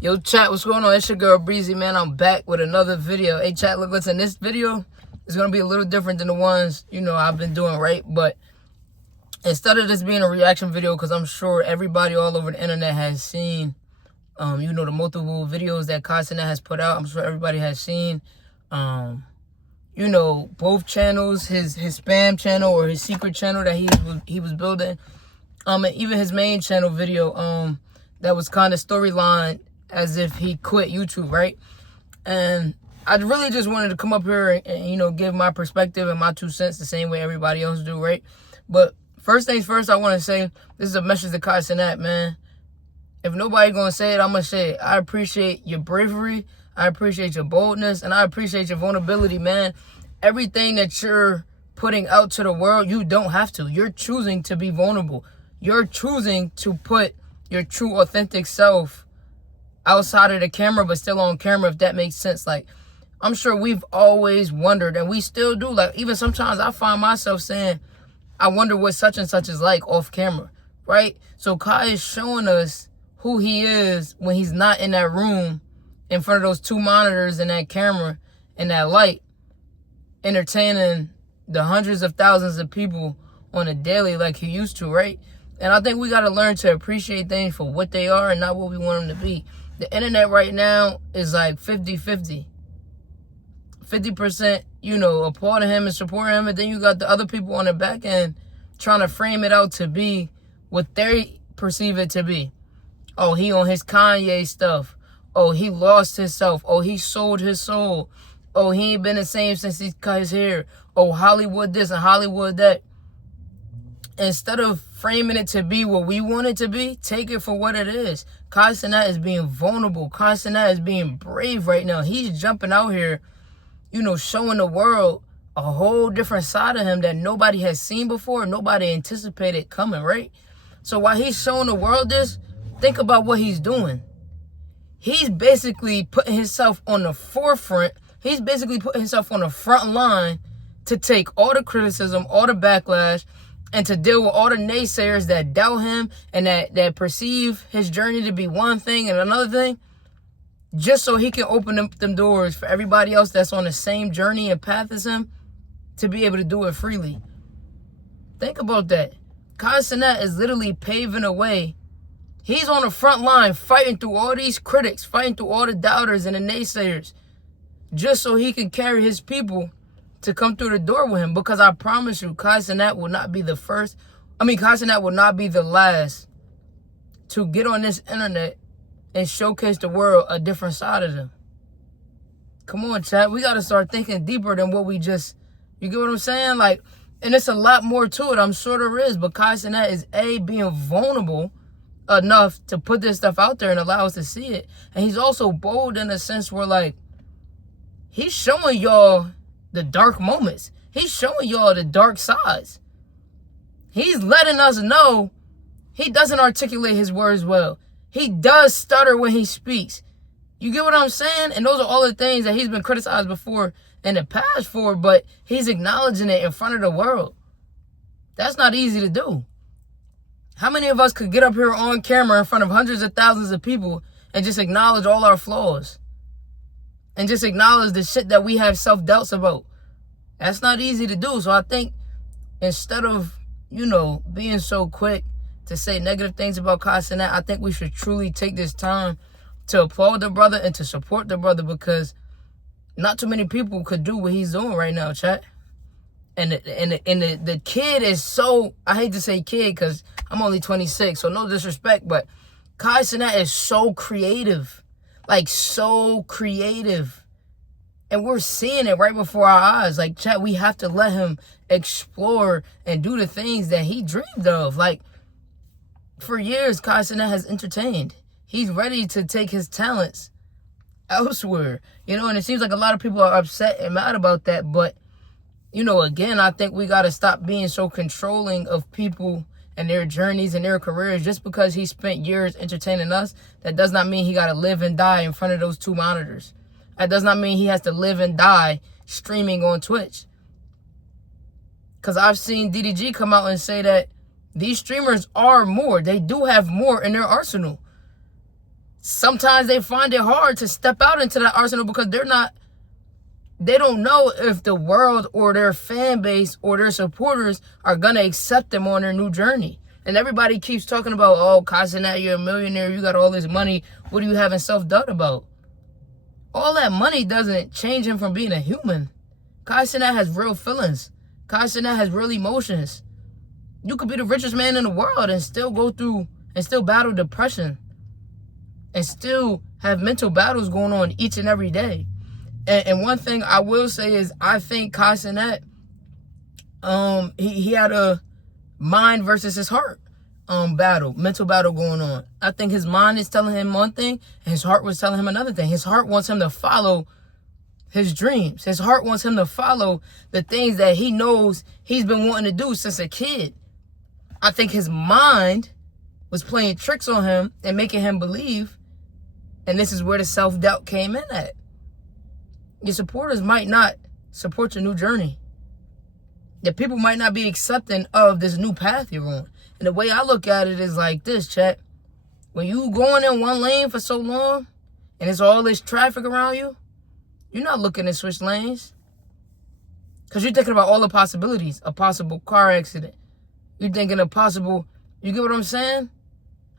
Yo, chat, what's going on? It's your girl, Breezy, man. I'm back with another video. Hey, chat, look, listen, this video is going to be a little different than the ones, I've been doing, right? But instead of this being a reaction video, because I'm sure everybody all over the internet has seen, the multiple videos that CENAT has put out. I'm sure everybody has seen, both channels, his spam channel or his secret channel that he was building, and even his main channel video, that was kind of storyline as if he quit YouTube, right? And I really just wanted to come up here and give my perspective and my 2 cents the same way everybody else do, right? But first things first, I want to say this is a message to CENAT, man. If nobody gonna say it, I'm gonna say it. I appreciate your bravery, I appreciate your boldness, and I appreciate your vulnerability, man. Everything that you're putting out to the world, you don't have to. You're choosing to be vulnerable. You're choosing to put your true, authentic self outside of the camera, but still on camera, if that makes sense. Like, I'm sure we've always wondered, and we still do. Like, even sometimes I find myself saying, I wonder what such and such is like off camera, right? So Kai is showing us who he is when he's not in that room in front of those 2 monitors and that camera and that light, entertaining the hundreds of thousands of people on a daily like he used to, right? And I think we got to learn to appreciate things for what they are and not what we want them to be. The internet right now is like 50-50. 50%, applauding him and supporting him. And then you got the other people on the back end trying to frame it out to be what they perceive it to be. Oh, he on his Kanye stuff. Oh, he lost himself. Oh, he sold his soul. Oh, he ain't been the same since he cut his hair. Oh, Hollywood this and Hollywood that. Instead of framing it to be what we want it to be, take it for what it is. CENAT is being vulnerable. CENAT is being brave right now. He's jumping out here, showing the world a whole different side of him that nobody has seen before, nobody anticipated coming, right? So while he's showing the world this, think about what he's doing. He's basically putting himself on the forefront. He's basically putting himself on the front line to take all the criticism, all the backlash, and to deal with all the naysayers that doubt him and that perceive his journey to be one thing and another thing, just so he can open up them doors for everybody else that's on the same journey and path as him to be able to do it freely. Think about that. CENAT is literally paving a way. He's on the front line fighting through all these critics, fighting through all the doubters and the naysayers, just so he can carry his people to come through the door with him. Because I promise you, CENAT will not be the first. CENAT will not be the last to get on this internet and showcase the world a different side of them. Come on, chat. We got to start thinking deeper than what we just, you get what I'm saying? Like, and it's a lot more to it. I'm sure there is. But CENAT is being vulnerable enough to put this stuff out there and allow us to see it. And he's also bold in a sense where, like, he's showing y'all the dark moments. He's showing y'all the dark sides. He's letting us know he doesn't articulate his words well. He does stutter when he speaks. You get what I'm saying? And those are all the things that he's been criticized before in the past for, but he's acknowledging it in front of the world. That's not easy to do. How many of us could get up here on camera in front of hundreds of thousands of people and just acknowledge all our flaws? And just acknowledge the shit that we have self-doubts about. That's not easy to do. So I think instead of, being so quick to say negative things about CENAT, I think we should truly take this time to applaud the brother and to support the brother, because not too many people could do what he's doing right now, chat. And the kid is so, I hate to say kid because I'm only 26, so no disrespect, but CENAT is so creative. Like, so creative. And we're seeing it right before our eyes. Like, chat, we have to let him explore and do the things that he dreamed of. Like, for years, CENAT has entertained. He's ready to take his talents elsewhere. And it seems like a lot of people are upset and mad about that. But, again, I think we got to stop being so controlling of people and their journeys and their careers. Just because he spent years entertaining us, that does not mean he got to live and die in front of those 2 monitors. That does not mean he has to live and die streaming on Twitch. Because I've seen DDG come out and say that these streamers are more. They do have more in their arsenal. sometimes they find it hard to step out into that arsenal because they don't know if the world or their fan base or their supporters are going to accept them on their new journey. And everybody keeps talking about, oh, CENAT, you're a millionaire, you got all this money, what are you having self-doubt about? All that money doesn't change him from being a human. CENAT has real feelings. CENAT has real emotions. You could be the richest man in the world and still go through and still battle depression and still have mental battles going on each and every day. And one thing I will say is I think CENAT, he had a mind versus his heart mental battle going on. I think his mind is telling him one thing and his heart was telling him another thing. His heart wants him to follow his dreams. His heart wants him to follow the things that he knows he's been wanting to do since a kid. I think his mind was playing tricks on him and making him believe, and this is where the self-doubt came in at. Your supporters might not support your new journey. The people might not be accepting of this new path you're on. And the way I look at it is like this, chat. When you going in one lane for so long and there's all this traffic around you, you're not looking to switch lanes. Because you're thinking about all the possibilities. A possible car accident. You're thinking of possible, you get what I'm saying?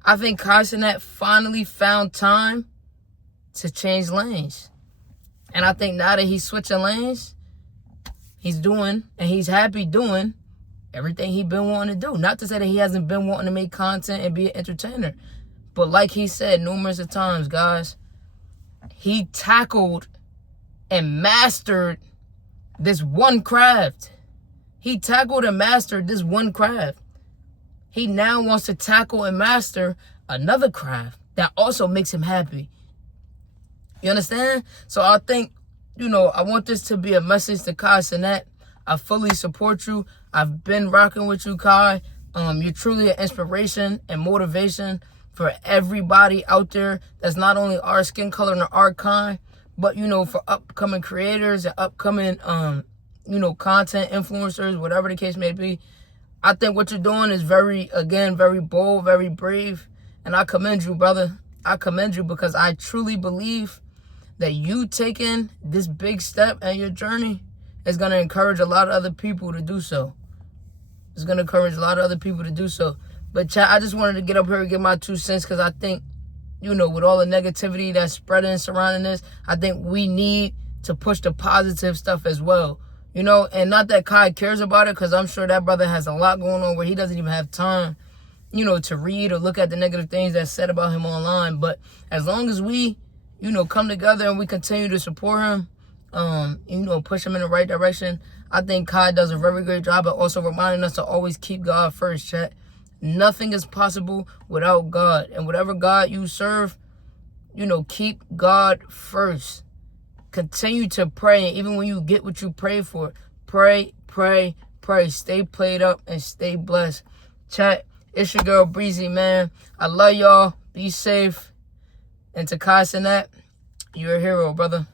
I think CENAT finally found time to change lanes. And I think now that he's switching lanes, he's doing, and he's happy doing, everything he's been wanting to do. Not to say that he hasn't been wanting to make content and be an entertainer. But like he said numerous of times, guys, he tackled and mastered this one craft. He tackled and mastered this one craft. He now wants to tackle and master another craft that also makes him happy. You understand? So I think, I want this to be a message to CENAT. I fully support you. I've been rocking with you, Kai. You're truly an inspiration and motivation for everybody out there that's not only our skin color and our kind, but, for upcoming creators and upcoming, content influencers, whatever the case may be. I think what you're doing is very bold, very brave. And I commend you, brother. I commend you because I truly believe that you taking this big step in your journey is going to encourage a lot of other people to do so. It's going to encourage a lot of other people to do so. But, chat, I just wanted to get up here and give my 2 cents because I think, with all the negativity that's spreading surrounding this, I think we need to push the positive stuff as well. And not that Kai cares about it because I'm sure that brother has a lot going on where he doesn't even have time, to read or look at the negative things that's said about him online. But as long as we, come together and we continue to support him, push him in the right direction, I think Kai does a very great job at also reminding us to always keep God first, chat. Nothing is possible without God. And whatever God you serve, keep God first. Continue to pray. Even when you get what you pray for, pray, pray, pray. Stay played up and stay blessed. Chat, it's your girl Breezy, man. I love y'all. Be safe. And to CENAT, you're a hero, brother.